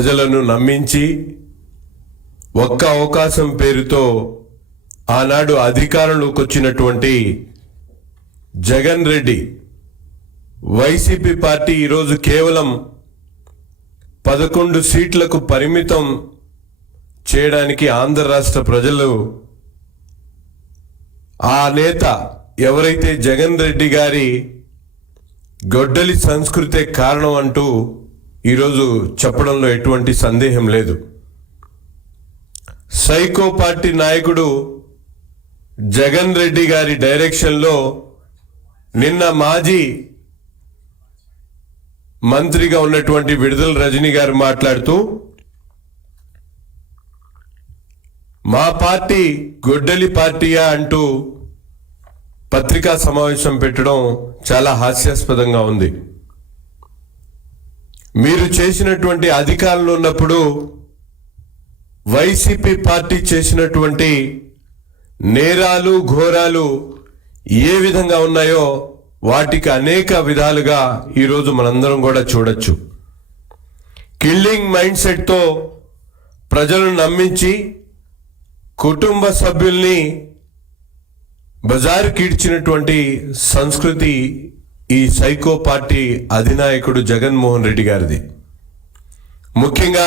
ప్రజలను నమ్మించి ఒక్క అవకాశం పేరుతో ఆనాడు అధికారంలోకి వచ్చినటువంటి జగన్ రెడ్డి వైసీపీ పార్టీ ఈరోజు కేవలం 11 సీట్లకు పరిమితం చేయడానికి ఆంధ్ర రాష్ట్ర ప్రజలు ఆ నేత ఎవరైతే జగన్ రెడ్డి గారి గొడ్డలి సంస్కృతే కారణం అంటూ ఈరోజు చెప్పడంలో ఎటువంటి సందేహం లేదు. సైకో పార్టీ నాయకుడు జగన్ రెడ్డి గారి డైరెక్షన్లో నిన్న మాజీ మంత్రిగా ఉన్నటువంటి విడుదల రజనీ గారు మాట్లాడుతూ మా పార్టీ గొడ్డలి పార్టీయా అంటూ పత్రికా సమావేశం పెట్టడం చాలా హాస్యాస్పదంగా ఉంది. మీరు చేసినటువంటి అధికారంలో ఉన్నప్పుడు వైసీపీ పార్టీ చేసినటువంటి నేరాలు ఘోరాలు ఏ విధంగా ఉన్నాయో వాటికి అనేక విధాలుగా ఈరోజు మనందరం కూడా చూడొచ్చు. కిల్లింగ్ మైండ్ సెట్తో ప్రజలను నమ్మించి కుటుంబ సభ్యుల్ని బజారుకి ఈడ్చినటువంటి సంస్కృతి ఈ సైకో పార్టీ అధినాయకుడు జగన్మోహన్ రెడ్డి గారిది. ముఖ్యంగా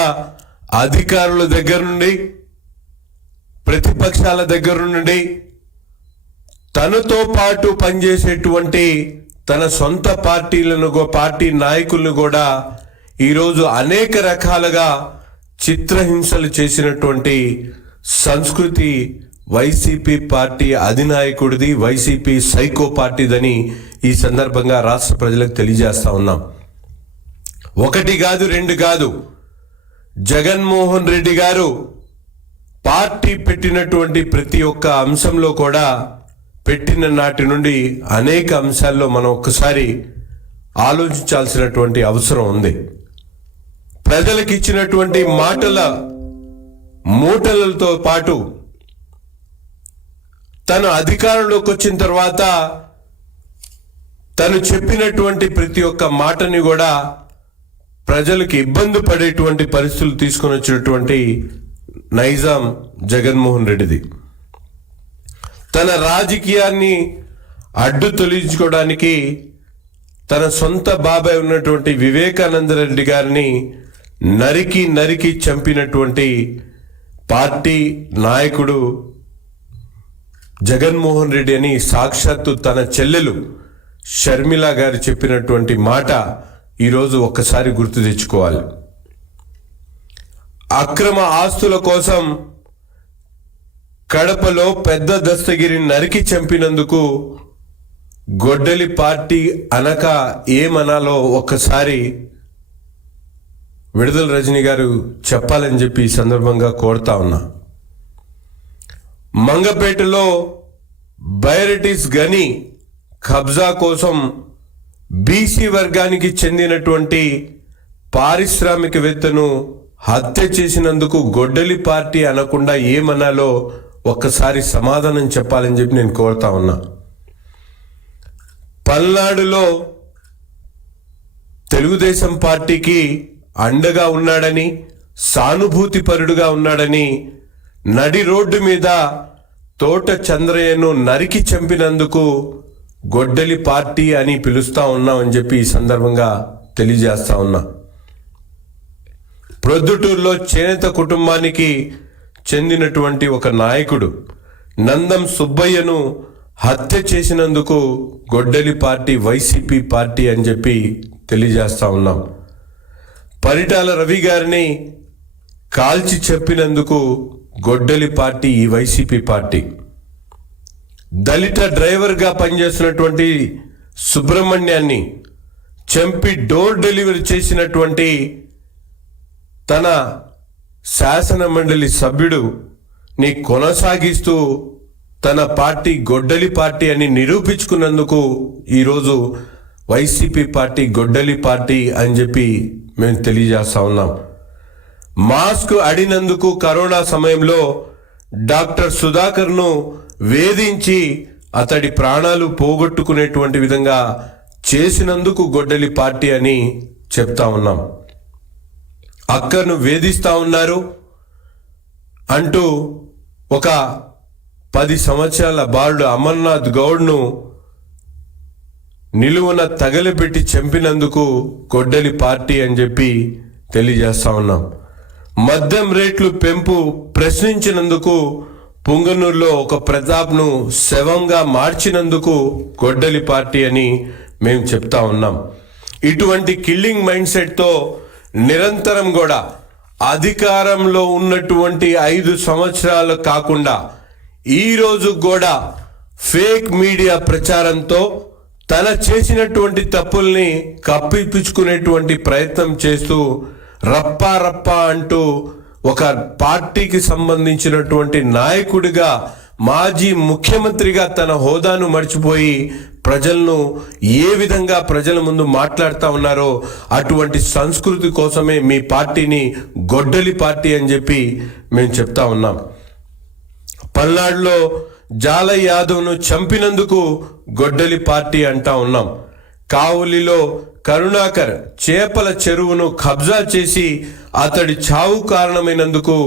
అధికారుల దగ్గర నుండి ప్రతిపక్షాల దగ్గర నుండి తనతో పాటు పనిచేసేటువంటి తన సొంత పార్టీ నాయకులను కూడా ఈరోజు అనేక రకాలుగా చిత్రహింసలు చేసినటువంటి సంస్కృతి వైసీపీ పార్టీ అధినాయకుడిది, వైసీపీ సైకో పార్టీదని ఈ సందర్భంగా రాష్ట్ర ప్రజలకు తెలియజేస్తా ఉన్నాం. ఒకటి కాదు, రెండు కాదు, జగన్మోహన్ రెడ్డి గారు పార్టీ పెట్టినటువంటి ప్రతి ఒక్క అంశంలో కూడా పెట్టిన నాటి నుండి అనేక అంశాల్లో మనం ఒక్కసారి ఆలోచించాల్సినటువంటి అవసరం ఉంది. ప్రజలకు ఇచ్చినటువంటి మాటల మూటలతో పాటు తను అధికారంలోకి వచ్చిన తర్వాత తను చెప్పినటువంటి ప్రతి ఒక్క మాటని కూడా ప్రజలకు ఇబ్బంది పడేటువంటి పరిస్థితులు తీసుకొని వచ్చినటువంటి నైజాం జగన్మోహన్ రెడ్డిది. తన రాజకీయాన్ని అడ్డు తొలగించుకోవడానికి తన సొంత బాబాయ్ ఉన్నటువంటి వివేకానంద రెడ్డి గారిని నరికి చంపినటువంటి పార్టీ నాయకుడు జగన్మోహన్ రెడ్డి అని సాక్షాత్తు తన చెల్లెలు షర్మిల గారు చెప్పినటువంటి మాట ఈరోజు ఒక్కసారి గుర్తు తెచ్చుకోవాలి. అక్రమ ఆస్తుల కోసం కడపలో పెద్ద దస్తగిరిని నరికి చంపినందుకు గొడ్డలి పార్టీ అనక ఏమనాలో ఒక్కసారి విడుదల రజనీ గారు చెప్పాలని చెప్పి ఈ సందర్భంగా కోరుతా ఉన్నా. మంగపేటలో బైరటిస్ గని కబ్జా కోసం బీసీ వర్గానికి చెందినటువంటి పారిశ్రామికవేత్తను హత్య చేసినందుకు గొడ్డలి పార్టీ అనకుండా ఏమనాలో ఒక్కసారి సమాధానం చెప్పాలని చెప్పి నేను కోరుతా ఉన్నా. పల్నాడులో తెలుగుదేశం పార్టీకి అండగా ఉన్నాడని, సానుభూతి పరుడుగా ఉన్నాడని నడి రోడ్డు మీద తోట చంద్రయ్యను నరికి చంపినందుకు గొడ్డలి పార్టీ అని పిలుస్తా ఉన్నామని చెప్పి ఈ సందర్భంగా తెలియజేస్తా ఉన్నా. ప్రొద్దుటూరులో చేనేత కుటుంబానికి చెందినటువంటి ఒక నాయకుడు నందం సుబ్బయ్యను హత్య చేసినందుకు గొడ్డలి పార్టీ వైసీపీ పార్టీ అని చెప్పి తెలియజేస్తా ఉన్నాం. పరిటాల రవి గారిని కాల్చి చెప్పినందుకు గొడ్డలి పార్టీ ఈ వైసీపీ పార్టీ. దళిత డ్రైవర్గా పనిచేస్తున్నటువంటి సుబ్రహ్మణ్యాన్ని చంపి డోర్ డెలివరీ చేసినటువంటి తన శాసన మండలి సభ్యుడిని కొనసాగిస్తూ తన పార్టీ గొడ్డలి పార్టీ అని నిరూపించుకున్నందుకు ఈరోజు వైసీపీ పార్టీ గొడ్డలి పార్టీ అని చెప్పి మేము తెలియజేస్తా ఉన్నాం. మాస్క్ అడినందుకు కరోనా సమయంలో డాక్టర్ సుధాకర్ను వేధించి అతడి ప్రాణాలు పోగొట్టుకునేటువంటి విధంగా చేసినందుకు గొడ్డలి పార్టీ అని చెప్తా ఉన్నాం. అక్కను వేధిస్తా ఉన్నారు అంటూ ఒక 10 సంవత్సరాల బాలుడు అమర్నాథ్ గౌడ్ను నిలువున తగలబెట్టి చంపినందుకు గొడ్డలి పార్టీ అని చెప్పి తెలియజేస్తా ఉన్నాం. మద్యం రేట్లు పెంపు ప్రశ్నించినందుకు పుంగనూరులో ఒక ప్రతాప్ను శవంగా మార్చినందుకు గొడ్డలి పార్టీ అని మేము చెప్తా ఉన్నాం. ఇటువంటి కిల్లింగ్ మైండ్ సెట్తో నిరంతరం కూడా అధికారంలో ఉన్నటువంటి 5 సంవత్సరాలు కాకుండా ఈరోజు కూడా ఫేక్ మీడియా ప్రచారంతో తన చేసినటువంటి తప్పుల్ని కప్పిపుచ్చుకునేటువంటి ప్రయత్నం చేస్తూ రప్పా రప్పా అంటూ ఒక పార్టీకి సంబంధించినటువంటి నాయకుడిగా, మాజీ ముఖ్యమంత్రిగా తన హోదాను మర్చిపోయి ప్రజలను ఏ విధంగా ప్రజల ముందు మాట్లాడుతూ ఉన్నారో అటువంటి సంస్కృతి కోసమే మీ పార్టీని గొడ్డలి పార్టీ అని చెప్పి మేము చెప్తా ఉన్నాం. పల్నాడులో జాలయ్ యాదవ్ను చంపినందుకు గొడ్డలి పార్టీ అంటా ఉన్నాం. కావులిలో కరుణాకర్ చేపల చెరువును కబ్జా చేసి అతడి చావు కారణమైనందుకు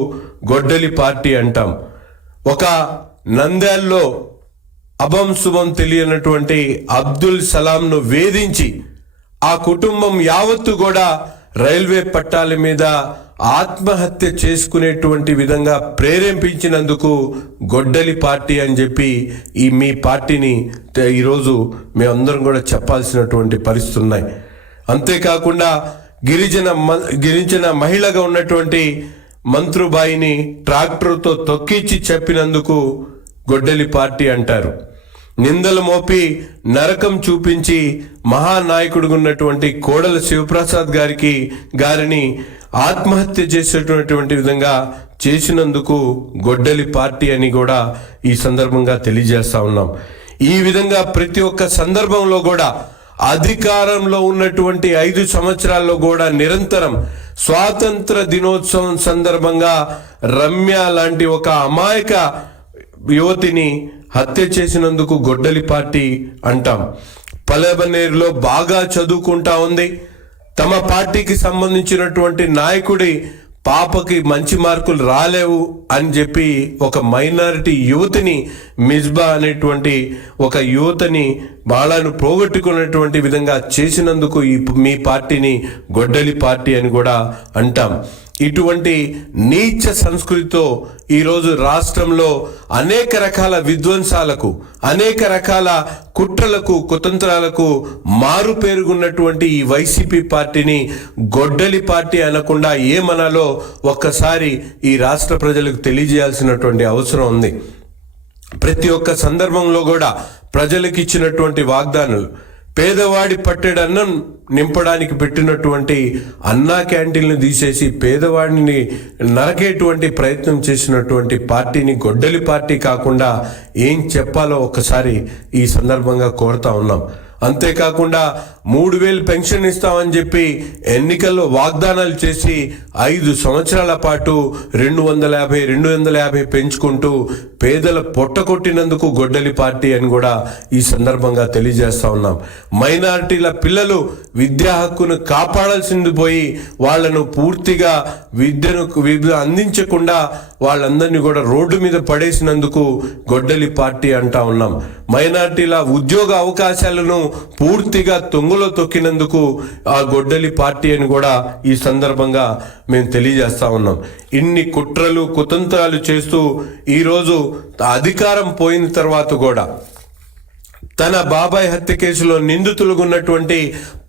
గొడ్డలి పార్టీ అంటాం. ఒక నంద్యాల్లో అభం శుభం తెలియనటువంటి అబ్దుల్ సలాంను వేధించి ఆ కుటుంబం యావత్తు కూడా రైల్వే పట్టాల మీద ఆత్మహత్య చేసుకునేటువంటి విధంగా ప్రేరేపించినందుకు గొడ్డలి పార్టీ అని చెప్పి మీ పార్టీని ఈరోజు మేమందరం కూడా చెప్పాల్సినటువంటి పరిస్థితులు ఉన్నాయి. అంతేకాకుండా గిరిజన మహిళగా ఉన్నటువంటి మంత్రుబాయిని ట్రాక్టర్తో తొక్కించి చెప్పినందుకు గొడ్డలి పార్టీ అంటారు. నిందలు మోపి నరకం చూపించి మహానాయకుడు ఉన్నటువంటి కోడల శివప్రసాద్ గారిని ఆత్మహత్య చేసేటువంటి విధంగా చేసినందుకు గొడ్డలి పార్టీ అని కూడా ఈ సందర్భంగా తెలియజేస్తా ఉన్నాం. ఈ విధంగా ప్రతి ఒక్క సందర్భంలో కూడా అధికారంలో ఉన్నటువంటి 5 సంవత్సరాల్లో కూడా నిరంతరం స్వాతంత్ర దినోత్సవం సందర్భంగా రమ్య లాంటి ఒక అమాయక యువతిని హత్య చేసినందుకు గొడ్డలి పార్టీ అంటాం. పలబనేరులో బాగా చదువుకుంటా ఉంది. తమ పార్టీకి సంబంధించినటువంటి నాయకుడి పాపకి మంచి మార్కులు రాలేవు అని చెప్పి ఒక మైనారిటీ యువతిని, మిస్బా అనేటువంటి ఒక యువతని బాలను పోగొట్టుకున్నటువంటి విధంగా చేసినందుకు మీ పార్టీని గొడ్డలి పార్టీ అని కూడా అంటాం. ఇటువంటి నీచ సంస్కృతితో ఈరోజు రాష్ట్రంలో అనేక రకాల విధ్వంసాలకు, అనేక రకాల కుట్రలకు, కుతంత్రాలకు మారు పేరుగున్నటువంటి ఈ వైసీపీ పార్టీని గొడ్డలి పార్టీ అనకుండా ఏమనాలో ఒక్కసారి ఈ రాష్ట్ర ప్రజలకు తెలియజేయాల్సినటువంటి అవసరం ఉంది. ప్రతి ఒక్క సందర్భంలో కూడా ప్రజలకు ఇచ్చినటువంటి వాగ్దానాలు, పేదవాడి పట్టెడన్నం నింపడానికి పెట్టినటువంటి అన్నా క్యాంటీన్లు తీసేసి పేదవాడిని నరకేటువంటి ప్రయత్నం చేసినటువంటి పార్టీని గొడ్డలి పార్టీ కాకుండా ఏం చెప్పాలో ఒక్కసారి ఈ సందర్భంగా కోరుతా ఉన్నాం. అంతేకాకుండా 3000 పెన్షన్ ఇస్తామని చెప్పి ఎన్నికల్లో వాగ్దానాలు చేసి 5 సంవత్సరాల పాటు 250 పెంచుకుంటూ పేదల పొట్టకొట్టినందుకు గొడ్డలి పార్టీ అని కూడా ఈ సందర్భంగా తెలియజేస్తా ఉన్నాం. మైనారిటీల పిల్లలు విద్యా హక్కును కాపాడాల్సింది పోయి వాళ్లను పూర్తిగా విద్య అందించకుండా వాళ్ళందరినీ కూడా రోడ్డు మీద పడేసినందుకు గొడ్డలి పార్టీ అంటా ఉన్నాం. మైనారిటీల ఉద్యోగ అవకాశాలను పూర్తిగా తొంగులో తొక్కినందుకు ఆ గొడ్డలి పార్టీ అని కూడా ఈ సందర్భంగా మేము తెలియజేస్తా ఉన్నాం. ఇన్ని కుట్రలు కుతంత్రాలు చేస్తూ ఈరోజు అధికారం పోయిన తర్వాత కూడా తన బాబాయ్ హత్య కేసులో నిందితులుగా ఉన్నటువంటి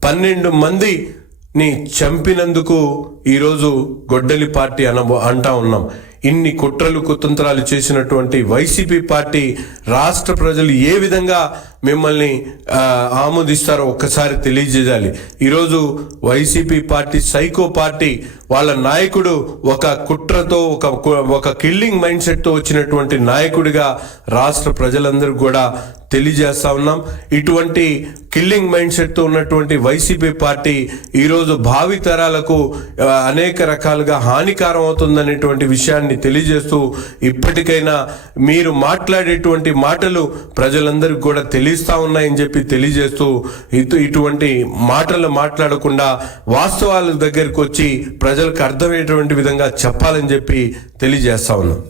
12 మందిని చంపినందుకు ఈరోజు గొడ్డలి పార్టీ అంటా ఉన్నాం. ఇన్ని కుట్రలు కుతంత్రాలు చేసినటువంటి వైసీపీ పార్టీ రాష్ట్ర ప్రజలు ఏ విధంగా మిమ్మల్ని ఆమోదిస్తారో ఒక్కసారి తెలియజేయాలి. ఈరోజు వైసీపీ పార్టీ సైకో పార్టీ, వాళ్ళ నాయకుడు ఒక కుట్రతో ఒక కిల్లింగ్ మైండ్ సెట్తో వచ్చినటువంటి నాయకుడిగా రాష్ట్ర ప్రజలందరూ కూడా తెలియజేస్తా ఉన్నాం. ఇటువంటి కిల్లింగ్ మైండ్ సెట్తో ఉన్నటువంటి వైసీపీ పార్టీ ఈరోజు భావి తరాలకు అనేక రకాలుగా హానికరం అవుతుందనేటువంటి విషయాన్ని విషయాన్ని తెలియజేస్తూ ఇప్పటికైనా మీరు మాట్లాడేటువంటి మాటలు ప్రజలందరికీ కూడా తెలియస్తా ఉన్నాయని చెప్పి తెలియజేస్తూ ఇటువంటి మాటలు మాట్లాడకుండా వాస్తవాల దగ్గరికి వచ్చి ప్రజలకు అర్థమయ్యేటువంటి విధంగా చెప్పాలని చెప్పి తెలియజేస్తా ఉన్నాం.